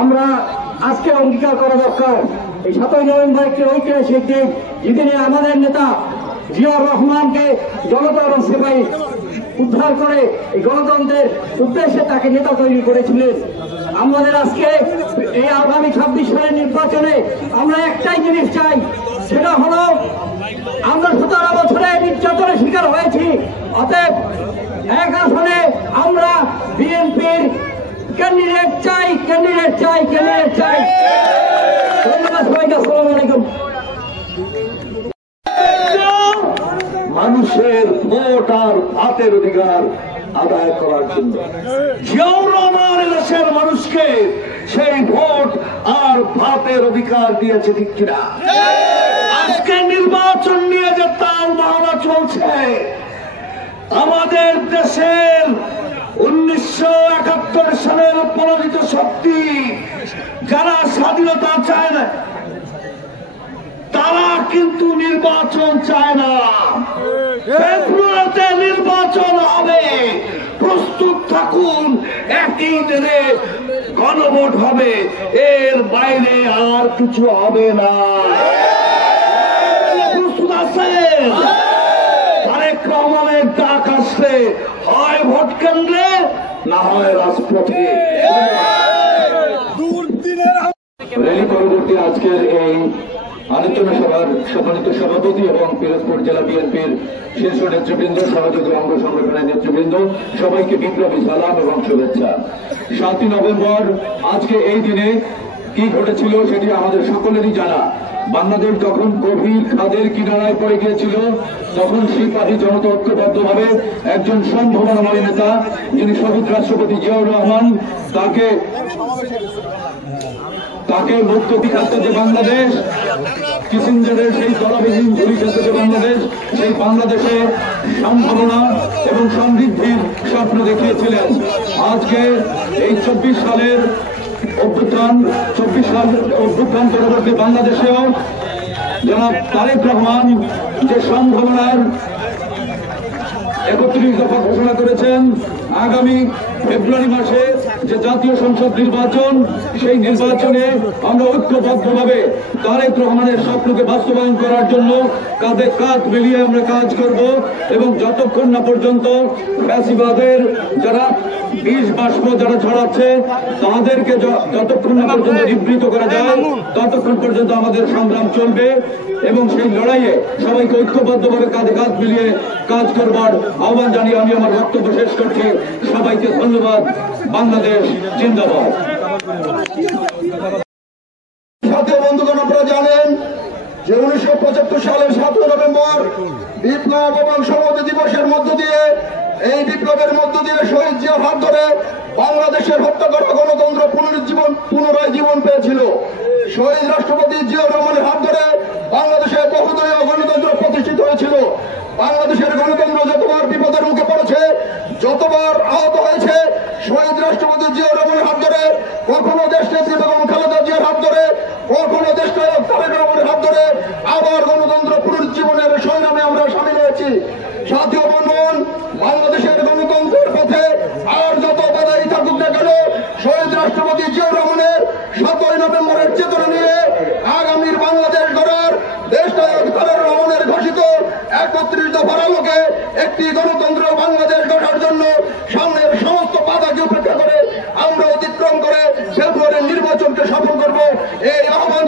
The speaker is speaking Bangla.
আমরা আজকে অঙ্গীকার করা দরকার এই 7ই নভেম্বর একটি ঐতিহাসিক দিন, যেদিনে আমাদের নেতা জিয়াউর রহমানকে জনতার সেবায় উদ্ধার করে এই গণতন্ত্রের উদ্দেশ্যে তাকে নেতা তৈরি করেছিলেন। আমাদের আজকে এই আগামী 26 সালের নির্বাচনে আমরা একটাই জিনিস চাই, সেটা হলো আমরা 17 বছরে নির্যাতনের শিকার হয়েছি। অতএব এক আসনে আমরা বিএনপির ক্যান্ডিডেট চাই, ক্যান্ডিডেট চাই, ক্যান্ডিডেট চাই। ধন্যবাদ সবাইকে, আসসালামু আলাইকুম। মানুষের ভোট আর ভাতের অধিকার আদায় করার জন্য জিয়াউর রহমান দেশের মানুষকে সেই ভোট আর ভাতের অধিকার দিয়েছে, ঠিক কিনা? আজকে নির্বাচন নিয়ে যে তাল বাহানা চলছে, আমাদের দেশের 1971 সালের পরাজিত শক্তি যারা স্বাধীনতা চায় না, তারা কিন্তু নির্বাচন চায় না। ফেব্রুয়ারিতে নির্বাচন হবে, প্রস্তুত থাকুন। একই দিনে গণভোট হবে, এর বাইরে আর কিছু হবে না। প্রস্তুত আছেন? তারেক রহমানের ডাক আসলে হয় ভোট কেন্দ্রে, না হয় রাজপথে। র্যালি পরবর্তী আজকের এই আলোচনা সভার সম্মানিত সভাপতি এবং পিরোজপুর জেলা বিএনপির শীর্ষ নেতৃবৃন্দ, সহযোগী অঙ্গ সংগঠনের নেতৃবৃন্দ, সবাইকে বিপ্লবী সালাম এবং শুভেচ্ছা। 7ই নভেম্বর আজকে এই দিনে কি ঘটেছিল সেটি আমাদের সকলেরই জানা। বাংলাদেশ যখন গভীর খাদের কিনারায় পড়ে গিয়েছিল, তখন সিপাহী জনতা ঐক্যবদ্ধভাবে একজন সম্ভাবনাময় নেতা, যিনি শহীদ রাষ্ট্রপতি জিয়াউর রহমান, তাকে মুক্ত বিখ্যাত যে বাংলাদেশ, কিসিঞ্জারের সেই দলবিহীন গুলিখ্যাত যে বাংলাদেশ, সেই বাংলাদেশে সম্ভাবনা এবং সমৃদ্ধির স্বপ্ন দেখিয়েছিলেন। আজকে এই 24 সালের অভ্যুত্থান পরবর্তী বাংলাদেশেও জনাব তারেক রহমান যে সম্ভাবনার 31 দফা ঘোষণা করেছেন, আগামী ফেব্রুয়ারি মাসে যে জাতীয় সংসদ নির্বাচন, সেই নির্বাচনে আমরা ঐক্যবদ্ধভাবে তারেক রহমানের স্বপ্নকে বাস্তবায়ন করার জন্য কাঁধে কাঁধ মিলিয়ে আমরা কাজ করব এবং যতক্ষণ না পর্যন্ত ফ্যাসিবাদের যারা বিষ বাষ্প যারা ছড়াচ্ছে তাদেরকে যতক্ষণ না পর্যন্ত নিবৃত করা যায় ততক্ষণ পর্যন্ত আমাদের সংগ্রাম চলবে এবং সেই লড়াইয়ে সবাইকে ঐক্যবদ্ধভাবে কাঁধে কাঁধ মিলিয়ে কাজ করবার আহ্বান জানিয়ে আমি আমার বক্তব্য শেষ করছি। সবাইকে ধন্যবাদ। বাংলাদেশ জিন্দাবাদ। সাথীয় বন্ধুগণ, আপনারা জানেন যে 1975 সালের 7 নভেম্বর বিপ্লব এবং সংহতি দিবসের মধ্য দিয়ে এই বিপ্লবের মধ্য দিয়ে শহীদ জিয়ার হাত ধরে বাংলাদেশের হত্যা করা গণতন্ত্র পুনরায় জীবন পেয়েছিল। শহীদ রাষ্ট্রপতি জিয়াউর রহমানের হাত ধরে বাংলাদেশে বহুদলীয় গণতন্ত্র প্রতিষ্ঠিত হয়েছিল। বাংলাদেশের গণতন্ত্র যতবার বিপদের মুখে পড়েছে, যতবার আহত হয়েছে, শহীদ রাষ্ট্রপতি জিয়াউর রহমানের হাত ধরে, কখনো দেশনেত্রী বেগম খালেদা জিয়ার হাত ধরে, কখনো দেশনায়ক তারেক রহমানের হাত ধরে আবার গণতন্ত্র পুনরুজ্জীবনের সংগ্রামে আমরা সামিল হয়েছি। সাথীয় বন্ধুগণ, বাংলাদেশের গণতন্ত্রের পথে আর যত বাধাই থাকুক না কেন, শহীদ রাষ্ট্রপতি জিয়াউর রহমানের 7 নভেম্বরের চেতনা নিয়ে আগামীর বাংলাদেশ গড়ার দেশনায়ক তারেক রহমানের ঘোষিত 31 দফার আলোকে একটি গণতন্ত্র বাংলাদেশ গড়ার জন্য সামনের সমস্ত বাধাকে উপেক্ষা করে আমরা অতিক্রম করে ফেব্রুয়ারির নির্বাচনকে সফল করব। এই আহ্বান